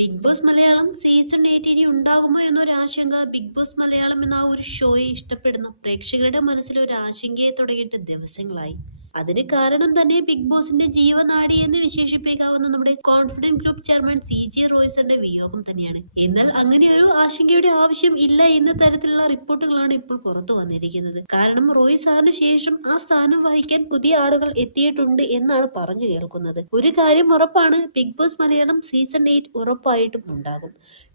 Big boss Malayalam season 8 ഇനി ഉണ്ടാകുമോ എന്നൊരു ആശങ്ക ബിഗ് ബോസ് മലയാളം എന്ന ആ ഒരു ഷോയെ ഇഷ്ടപ്പെടുന്ന പ്രേക്ഷകരുടെ മനസ്സിൽ ഒരു ആശങ്കയെ തുടങ്ങിയിട്ട് ദിവസങ്ങളായി. അതിന് കാരണം തന്നെ ബിഗ് ബോസിന്റെ ജീവനാഡി എന്ന് വിശേഷിപ്പിക്കാവുന്ന നമ്മുടെ കോൺഫിഡന്റ് ഗ്രൂപ്പ് ചെയർമാൻ CJ റോയ്സന്റെ വിയോഗം തന്നെയാണ്. എന്നാൽ അങ്ങനെ ഒരു ആശങ്കയുടെ ആവശ്യം ഇല്ല എന്ന തരത്തിലുള്ള റിപ്പോർട്ടുകളാണ് ഇപ്പോൾ പുറത്തു വന്നിരിക്കുന്നത്. കാരണം റോയ് സാറിന് ശേഷം ആ സ്ഥാനം വഹിക്കാൻ പുതിയ ആളുകൾ എത്തിയിട്ടുണ്ട് എന്നാണ് പറഞ്ഞു കേൾക്കുന്നത്. ഒരു കാര്യം ഉറപ്പാണ്, ബിഗ് ബോസ് മലയാളം സീസൺ 8 ഉറപ്പായിട്ടും ഉണ്ടാകും.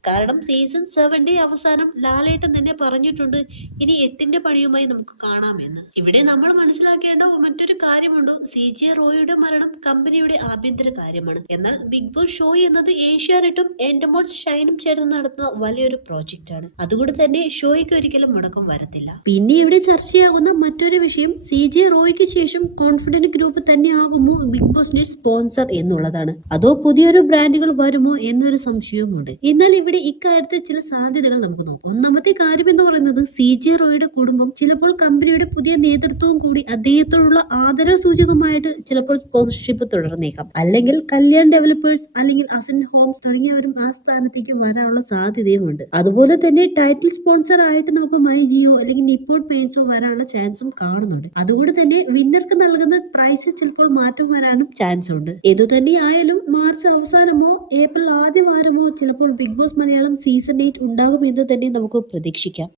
കാരണം സീസൺ 7ന്റെ അവസാനം ലാലേട്ടൻ തന്നെ പറഞ്ഞിട്ടുണ്ട്, ഇനി 8ന്റെ പണിയുമായി നമുക്ക് കാണാമെന്ന്. ഇവിടെ നമ്മൾ മനസ്സിലാക്കേണ്ട മറ്റൊരു കാര്യമുണ്ട്, CJ റോയിയുടെ മരണം കമ്പനിയുടെ ആഭ്യന്തര കാര്യമാണ്. എന്നാൽ ബിഗ് ബോസ് ഷോ എന്നത് ഏഷ്യാനെറ്റും എൻഡമോൾ ഷൈനും ചേർന്ന് നടത്തുന്ന വലിയൊരു പ്രോജക്റ്റ് ആണ്. അതുകൊണ്ട് തന്നെ ഷോയ്ക്ക് ഒരിക്കലും മുടക്കം വരത്തില്ല. പിന്നെ ഇവിടെ ചർച്ചയാകുന്ന മറ്റൊരു വിഷയം, CJ റോയ്ക്ക് ശേഷം കോൺഫിഡന്റ് ഗ്രൂപ്പ് തന്നെ ആകുമോ ബിഗ് ബോസിന്റെ സ്പോൺസർ എന്നുള്ളതാണ്. അതോ പുതിയൊരു ബ്രാൻഡുകൾ വരുമോ എന്നൊരു സംശയവുമുണ്ട്. എന്നാൽ ഇവിടെ ഇക്കാര്യത്തിൽ ചില സാധ്യതകൾ നമുക്ക് നോക്കാം. ഒന്നാമത്തെ കാര്യം എന്ന് പറയുന്നത്, CJ റോയുടെ കുടുംബം ചിലപ്പോൾ കമ്പനിയുടെ പുതിയ നേതൃത്വവും കൂടി അദ്ദേഹത്തോടുള്ള ആദര സൂചകമായിട്ട് ചിലപ്പോൾ സ്പോൺസർഷിപ്പ് തുടർന്നേക്കാം. അല്ലെങ്കിൽ കല്യാൺ ഡെവലപ്പേഴ്സ് അല്ലെങ്കിൽ അസന്റ് ഹോംസ് തുടങ്ങിയവരും ആ സ്ഥാനത്തേക്ക് വരാനുള്ള സാധ്യതയുമുണ്ട്. അതുപോലെ തന്നെ ടൈറ്റിൽ സ്പോൺസർ ആയിട്ട് നമുക്ക് മൈ ജിയോ അല്ലെങ്കിൽ നിപ്പോൺ പെയിന്റ്സോ വരാനുള്ള ചാൻസും കാണുന്നുണ്ട്. അതുകൊണ്ട് തന്നെ വിന്നർക്ക് നൽകുന്ന പ്രൈസ് ചിലപ്പോൾ മാറ്റം വരാനും ചാൻസ് ഉണ്ട്. ഇതുതന്നെ ആയാലും മാർച്ച് അവസാനമോ ഏപ്രിൽ ആദ്യ വാരമോ ചിലപ്പോൾ ബിഗ് ബോസ് മലയാളം സീസൺ 8 ഉണ്ടാകുമെന്ന് തന്നെ നമുക്ക് പ്രതീക്ഷിക്കാം.